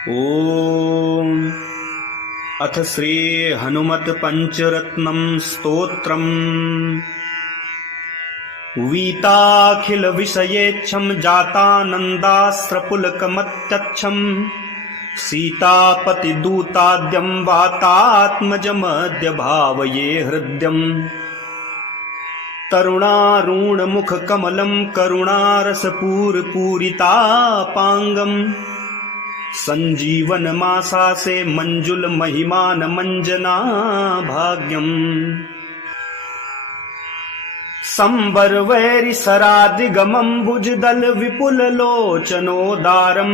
ओम अथ श्री हनुमत पंचरत्नम स्तोत्रम। वीताखिल विषयेच्छम जातानंदास्त्रपुलकमत्यच्छम सीतापति दूताद्यम वातात्मजमद्य भावये हृद्यम। तरुणारूण मुख कमलम करुणारसपूरपूरितापांगम संजीवन मासासे मंजुल महिमान मंजना भाग्यम। संबर वैरि सरादिगमंबुजदल विपुल लोचनोदारम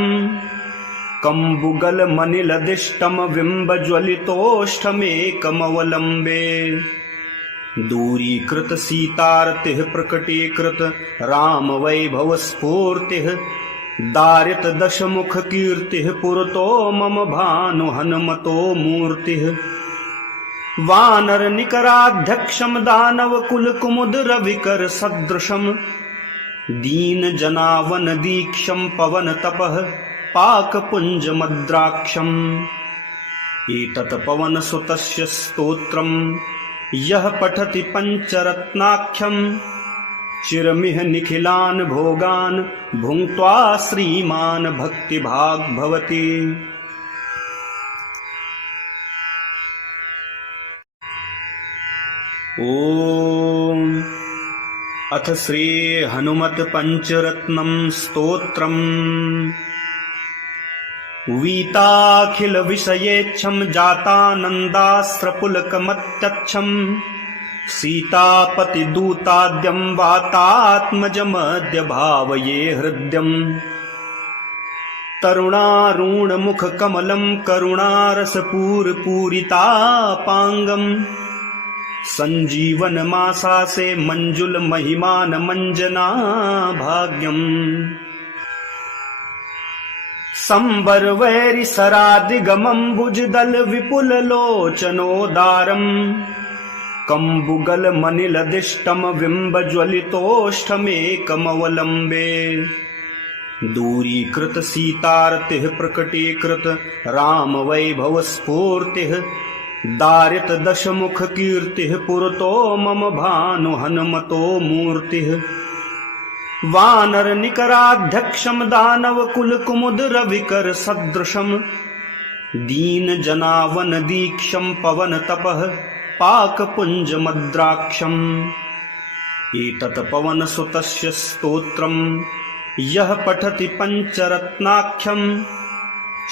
कंबुगल मनिलदिष्टम बिंब ज्वलितोष्ठमेकमवलंबे। दूरीकृत सीतारतिः प्रकटीकृत राम वैभव स्फूर्तिः दारित दशमुख कीर्तिः पुरतो मम भानु हनुमतो मूर्तिः। वानर निकराध्यक्षम दानव कुल कुमुद रविकर सदृशम दीन जनावन दीक्षम पवन तपः पाक पुंज मद्राक्षम। एतत् पवन सुतस्य स्तोत्रम यः पठति पंचरत्नाख्यम चिरमिह निखिलान भोगान भुंक्त्वा श्रीमान भक्तिभाग भवति। ओम अथ श्री हनुमत पंचरत्नम स्तोत्रम। वीताखिल विषयेच्छम जातानंदास्त्रपुलकमत्यच्छम सीतापति दूताद्यम वातात्मजमद्य भावये हृद्यम। तरुणारूण मुख कमलम करुणारसपूरपूरितापांगम संजीवन मासासे मंजुल महिमान मंजना भाग्यम। संबर वैरि सरादिगमंबुजदल विपुल लोचनोदारम कंबुगल मनिलदिष्टम बिंब ज्वलितोष्ठमेकमवलंबे। दूरीकृत सीतारतिः प्रकटीकृत राम वैभव स्फूर्तिः दारित दशमुख कीर्तिः पुरतो मम भानु हनुमतो मूर्तिः। वानर निकराध्यक्षम दानव कुल कुमुद रविकर सदृशम दीन जनावन दीक्षम पवन तपः पाक पुंज मद्राक्षम। एतत् पवन सुतस्य स्तोत्रम यः पठति पंचरत्नाख्यम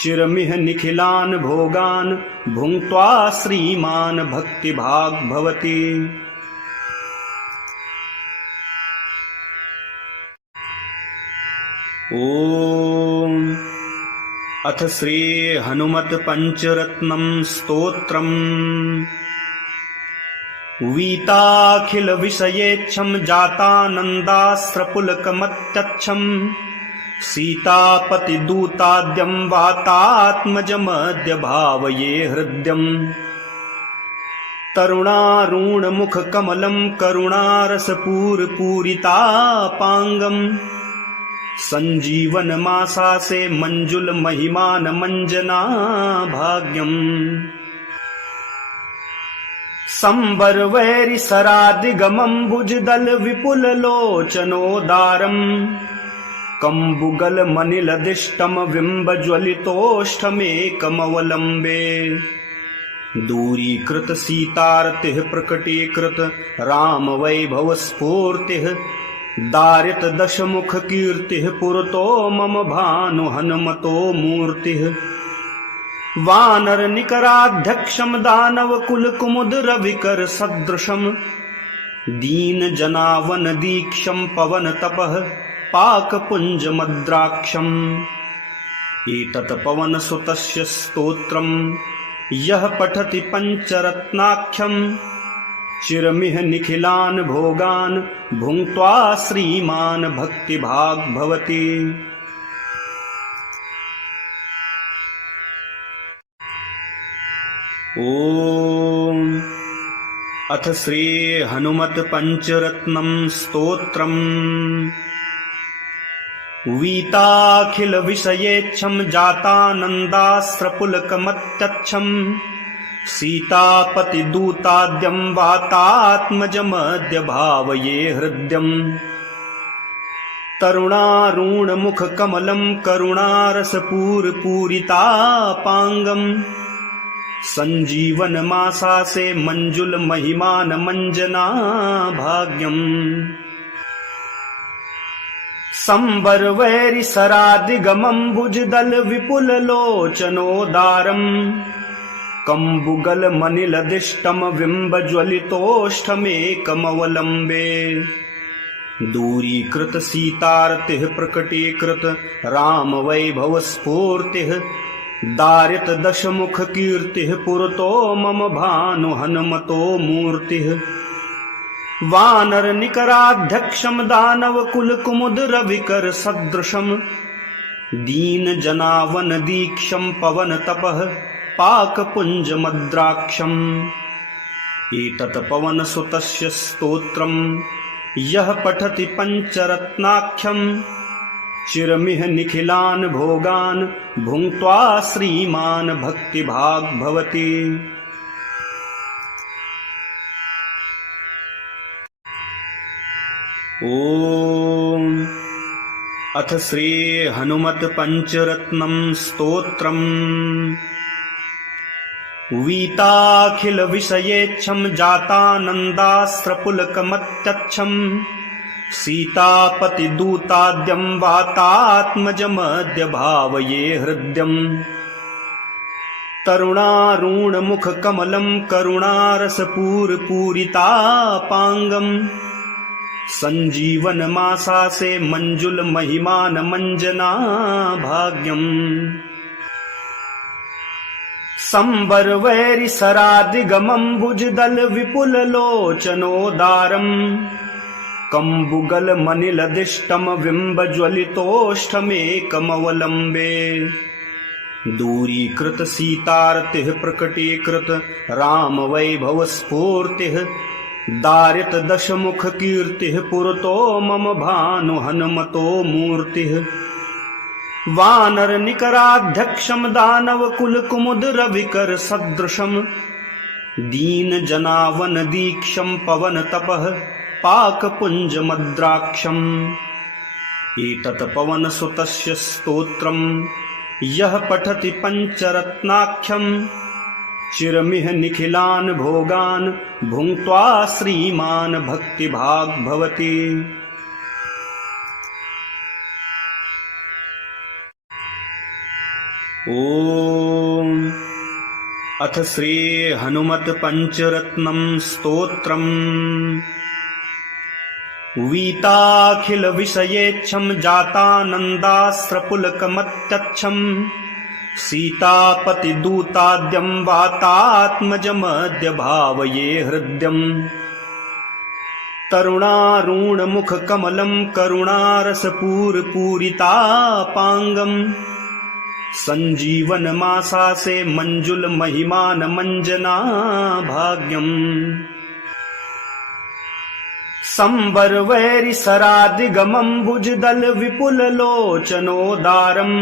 चिरमिह निखिलान भोगान भुंक्त्वा श्रीमान भक्तिभाग भवति। ओम अथ श्री हनुमत पंचरत्नम स्तोत्रम। वीताखिल विषयेच्छम जातानंदास्त्रपुलकमत्यच्छम सीतापति दूताद्यम वातात्मजमद्य भावये हृद्यम। तरुणारूण मुख कमलम करुणारसपूरपूरितापांगम संजीवन मासासे मंजुल महिमान मंजना भाग्यम। संबर वैरि सरादिगमंबुजदल विपुल लोचनोदारम कंबुगल मनिलदिष्टम बिंब ज्वलितोष्ठमेकमवलंबे। दूरीकृत सीतारतिः प्रकटीकृत राम वैभव स्फूर्तिः दारित दशमुख कीर्तिः पुरतो मम भानु हनुमतो मूर्तिः। वानर निकराध्यक्षम दानव कुल कुमुद रविकर सदृशम दीन जनावन दीक्षम पवन तपः पाक पुंज मद्राक्षम। एतत् पवन सुतस्य स्तोत्रम यः पठति पंचरत्नाख्यम चिरमिह निखिलान भोगान भुंक्त्वा श्रीमान भक्तिभाग भवति। ओम अथ श्री हनुमत पंचरत्नम स्तोत्रम। वीताखिल विषयेच्छम जातानन्दास्त्रपुलकमत्यच्छम सीतापति दूताद्यं वातात्मजमद्य भावये हृद्यम् तरुणारुणमुखकमलं करुणारसपूरपूरितापाङ्गम् सञ्जीवनमासासे मञ्जुलमहिमानमञ्जना भाग्यम् संवरवैरिसरादिगमम्बुजदलविपुललोचनोदारम् कम्बुगलमनिलदिष्टमविम्बज्वलितोष्ठमेकमवलम्बे दूरीकृतसीतार्तिः प्रकटीकृत रामवैभवस्फूर्तिः दारितदशमुखकीर्तिः पुरतो मम भानुहनुमतो मूर्तिः वानरनिकराध्यक्षं दानवकुलकुमुदरविकरसदृशं दीनजनावनदीक्षं पवनतपः पाकपुञ्जमद्राक्षम् एतत् पवनसुतस्य स्तोत्रम् यः पठति पञ्चरत्नाख्यम् चिरमिह निखिलान् भोगान् भुङ्क्त्वा श्रीमान् भक्तिभाग् भवति। ॐ अथ श्री हनुमत पंचरत्नम स्तोत्रम् वीताखिल विषयेच्छम जातानन्दास्त्रपुलकमत्यच्छम सीतापति दूताद्यं वातात्मजमद्य भावये हृद्यम् तरुणारुणमुखकमलं करुणारसपूरपूरितापाङ्गम् सञ्जीवनमासासे मञ्जुलमहिमानमञ्जना भाग्यम् संवरवैरिसरादिगमम्बुजदलविपुललोचनोदारम् कम्बुगलमनिलदिष्टमविम्बज्वलितोष्ठमेकमवलम्बे दूरीकृतसीतार्तिः प्रकटीकृत रामवैभवस्फूर्तिः दारितदशमुखकीर्तिः पुरतो मम भानुहनुमतो मूर्तिः वानरनिकराध्यक्षं दानवकुलकुमुदरविकरसदृशं दीनजनावनदीक्षं पवनतपः पाकपुञ्जमद्राक्षम् एतत् पवनसुतस्य स्तोत्रम् यः पठति पञ्चरत्नाख्यम् चिरमिह निखिलान् भोगान् भुङ्क्त्वा श्रीमान् भक्तिभाग् भवति। ॐ अथ श्री हनुमत पंचरत्नम स्तोत्रम् वीताखिल विषयेच्छम जातानन्दास्त्रपुलकमत्यच्छम सीतापति दूताद्यं वातात्मजमद्य भावये हृद्यम् तरुणारुणमुखकमलं करुणारसपूरपूरितापाङ्गम् सञ्जीवनमासासे मञ्जुलमहिमानमञ्जना भाग्यम् संवरवैरिसरादिगमम्बुजदलविपुललोचनोदारम्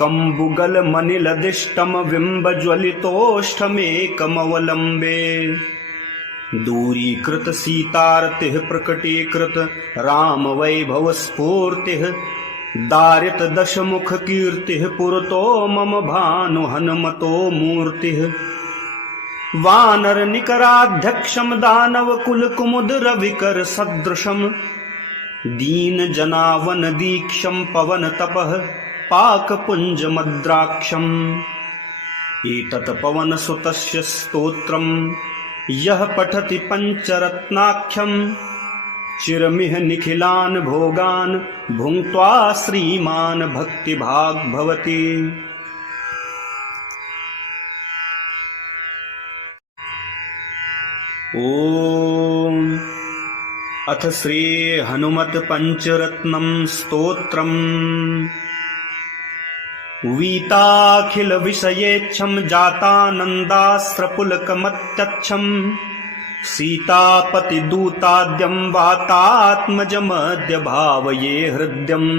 कम्बुगलमनिलदिष्टमविम्बज्वलितोष्ठमेकमवलम्बे दूरीकृतसीतार्तिः प्रकटीकृत रामवैभवस्फूर्तिः दारितदशमुखकीर्तिः पुरतो मम भानुहनुमतो मूर्तिः वानरनिकराध्यक्षं दानवकुलकुमुदरविकरसदृशं दीनजनावनदीक्षं पवनतपः पाकपुञ्जमद्राक्षम् एतत् पवनसुतस्य स्तोत्रम् यः पठति पञ्चरत्नाख्यम् चिरमिह निखिलान् भोगान् भुङ्क्त्वा श्रीमान् भक्तिभाग् भवति। ॐ अथ श्री हनुमत पंचरत्नम स्तोत्रम् वीताखिल विषयेच्छम जातानन्दास्त्रपुलकमत्यच्छम सीतापतिदूताद्यं वातात्मजमद्य भावये हृद्यम्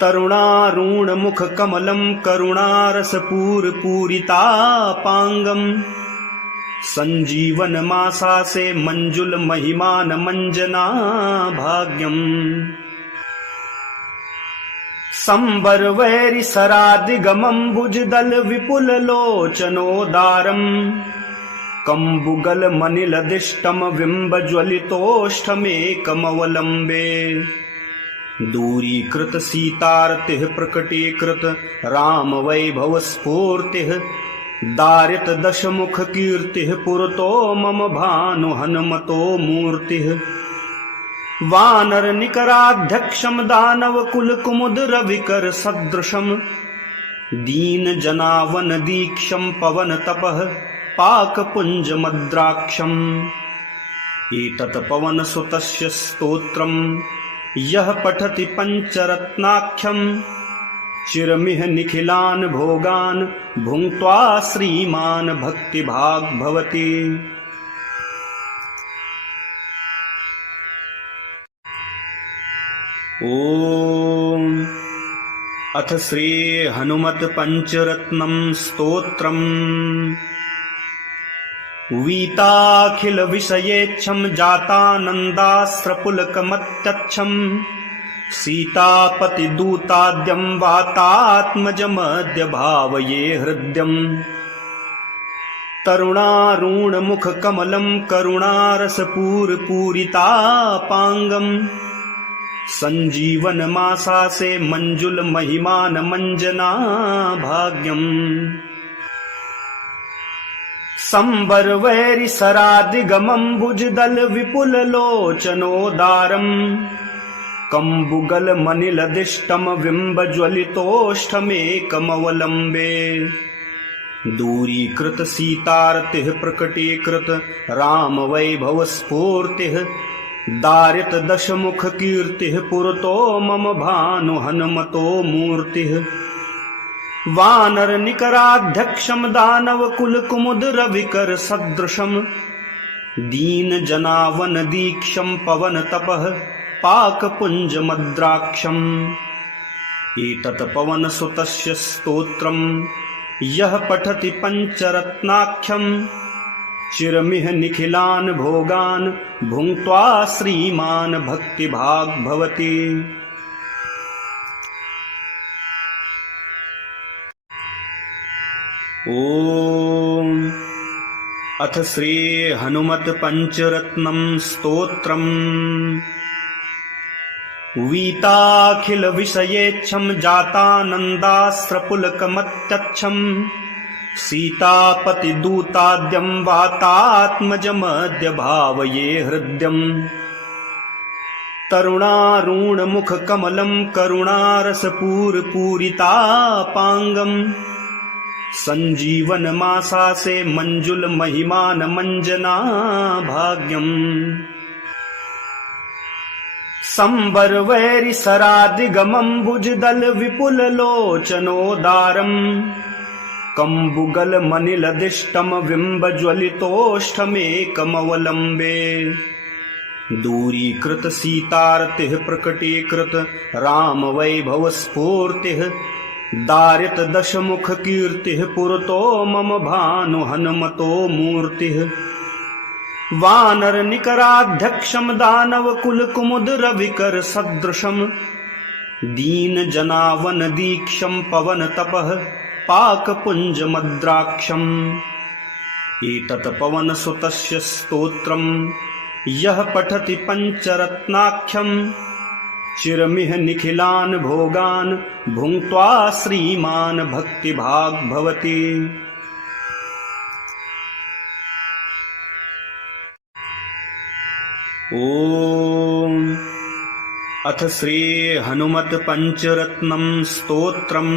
तरुणारुणमुखकमलं करुणारसपूरपूरितापाङ्गम् सञ्जीवनमासासे मञ्जुलमहिमानमञ्जना भाग्यम् संवरवैरिसरादिगमम्बुजदलविपुललोचनोदारम् कम्बुगलमनिलदिष्टं बिम्बज्वलितोष्ठमेकमवलम्बे दूरीकृतसीतारतिः प्रकटीकृत रामवैभवस्फूर्तिः दारितदशमुखकीर्तिः पुरतो मम भानुहनुमतो मूर्तिः वानरनिकराध्यक्षं दानवकुलकुमुदरविकरसदृशं दीनजनावनदीक्षं पवनतपः पाकपुञ्जमद्राक्षम् एतत् पवनसुतस्य स्तोत्रम् यः पठति पञ्चरत्नाख्यम् चिरमिह निखिलान् भोगान् भुङ्क्त्वा श्रीमान् भक्तिभाग् भवति। ॐ अथ श्री हनुमत पंचरत्नं स्तोत्रम् वीताखिल विषयेच्छं जातानन्दास्रपुलकमत्यच्छं सीतापतिदूताद्यं वातात्मजमद्य भावये हृद्यम् तरुणारुणमुखकमलं करुणारसपूरपूरितापाङ्गम् सञ्जीवनमासासे मञ्जुलमहिमानमञ्जना भाग्यम् संवरवैरिसरादिगमम्बुजदलविपुललोचनोदारम् कम्बुगलमनिलदिष्टं बिम्बज्वलितोष्ठमेकमवलम्बे दूरीकृतसीतारतिः प्रकटीकृत रामवैभवस्फूर्तिः दारितदशमुखकीर्तिः पुरतो मम भानुहनुमतो मूर्तिः वानरनिकराध्यक्षं दानवकुलकुमुदरविकरसदृशं दीनजनावनदीक्षं पवनतपः पाकपुञ्जमद्राक्षम् एतत् पवनसुतस्य स्तोत्रम् यः पठति पञ्चरत्नाख्यम् चिरमिह निखिलान् भोगान् भुङ्क्त्वा श्रीमान् भक्तिभाग् भवति। ॐ अथ श्री हनुमत पंचरत्नं स्तोत्रम् वीताखिल विषयेच्छं जातानन्दास्रपुलकमत्यच्छं सीतापतिदूताद्यं वातात्मजमद्य भावये हृद्यम् तरुणारुणमुखकमलं करुणारसपूरपूरितापाङ्गम् सञ्जीवनमासासे मञ्जुलमहिमानमञ्जना भाग्यम् संवरवैरिसरादिगमम्बुजदलविपुललोचनोदारम् कम्बुगलमनिलदिष्टं बिम्बज्वलितोष्ठमेकमवलम्बे दूरीकृतसीतारतिः प्रकटीकृत रामवैभवस्फूर्तिः दारितदशमुखकीर्तिः पुरतो मम भानुहनुमतो मूर्तिः वानरनिकराध्यक्षं दानवकुलकुमुदरविकरसदृशं दीनजनावनदीक्षं पवनतपः पाकपुञ्जमद्राक्षम् एतत् पवनसुतस्य स्तोत्रम् यः पठति पञ्चरत्नाख्यम् चिरमिह निखिलान् भोगान् भुङ्क्त्वा श्रीमान् भक्तिभाग् भवति। ॐ अथ श्री हनुमत पंचरत्नं स्तोत्रम्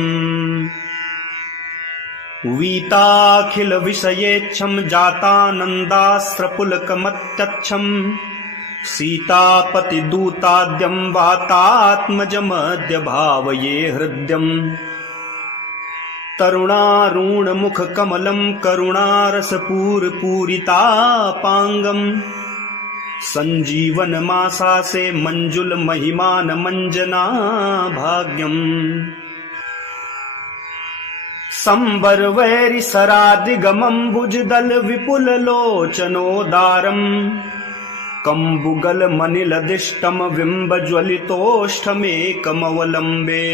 वीताखिल विषयेच्छं जातानन्दास्रपुलकमत्यच्छं सीतापतिदूताद्यं वातात्मजमद्य भावये हृद्यम् तरुणारुणमुखकमलं करुणारसपूरपूरितापाङ्गम् सञ्जीवनमासासे मञ्जुलमहिमानमञ्जना भाग्यम् संवरवैरिसरादिगमम्बुजदलविपुललोचनोदारम् कम्बुगलमनिलदिष्टमविम्बज्वलितोष्ठमेकमवलम्बे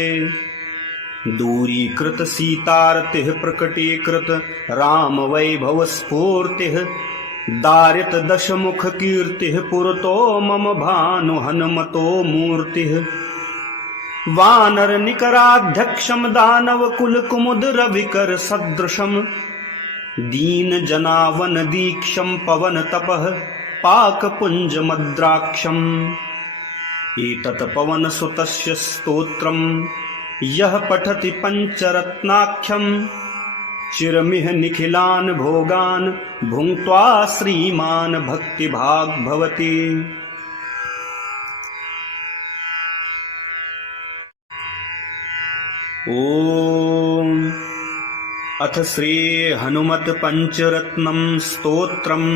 दूरीकृतसीतारतिः प्रकटीकृत रामवैभवस्फूर्तिः दारितदशमुखकीर्तिः पुरतो मम भानुहनुमतो मूर्तिः वानरनिकराध्यक्षं दानवकुलकुमुदरविकरसदृशं दीनजनावनदीक्षं पवनतपः पाकपुञ्जमद्राक्षम् एतत् पवनसुतस्य स्तोत्रम् यः पठति पञ्चरत्नाख्यम् चिरमिह निखिलान् भोगान् भुङ्क्त्वा श्रीमान् भक्तिभाग् भवति। ॐ अथ श्री हनुमत् पञ्चरत्नं स्तोत्रम्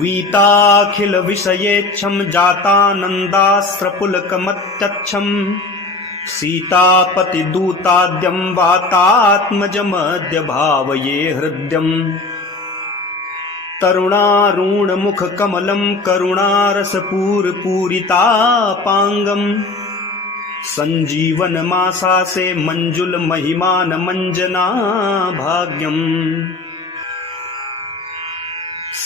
वीताखिल विषयेच्छं जातानन्दास्त्रपुलकमत्यच्छम् सीतापतिदूताद्यं वातात्मजमद्य भावये हृद्यम् तरुणारुणमुखकमलं करुणारसपूरपूरितापाङ्गम् सञ्जीवनमासासे मञ्जुलमहिमानमञ्जना भाग्यम्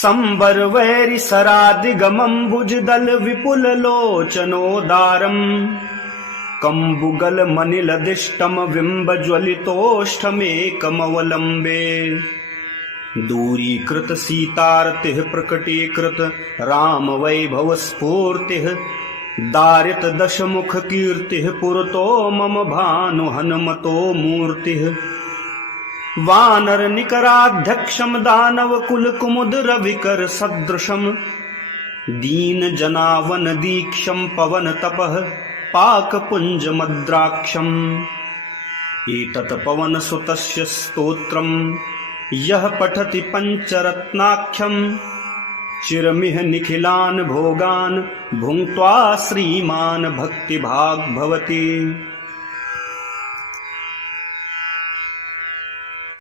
संवरवैरिसरादिगमम्बुजदलविपुललोचनोदारम् कम्बुगलमनिलदिष्टमविम्बज्वलितोष्ठमेकमवलम्बे दूरीकृतसीतारतिः प्रकटीकृत रामवैभवस्फूर्तिः दारितदशमुखकीर्तिः पुरतो मम भानुहनुमतो मूर्तिः वानरनिकराध्यक्षं दानवकुलकुमुदरविकरसदृशं दीनजनावनदीक्षं पवनतपः पाकपुञ्जमद्राक्षम् एतत् पवनसुतस्य स्तोत्रम् यः पठति पञ्चरत्नाख्यम् चिरमिह निखिलान् भोगान् भुङ्क्त्वा श्रीमान् भक्तिभाग् भवति।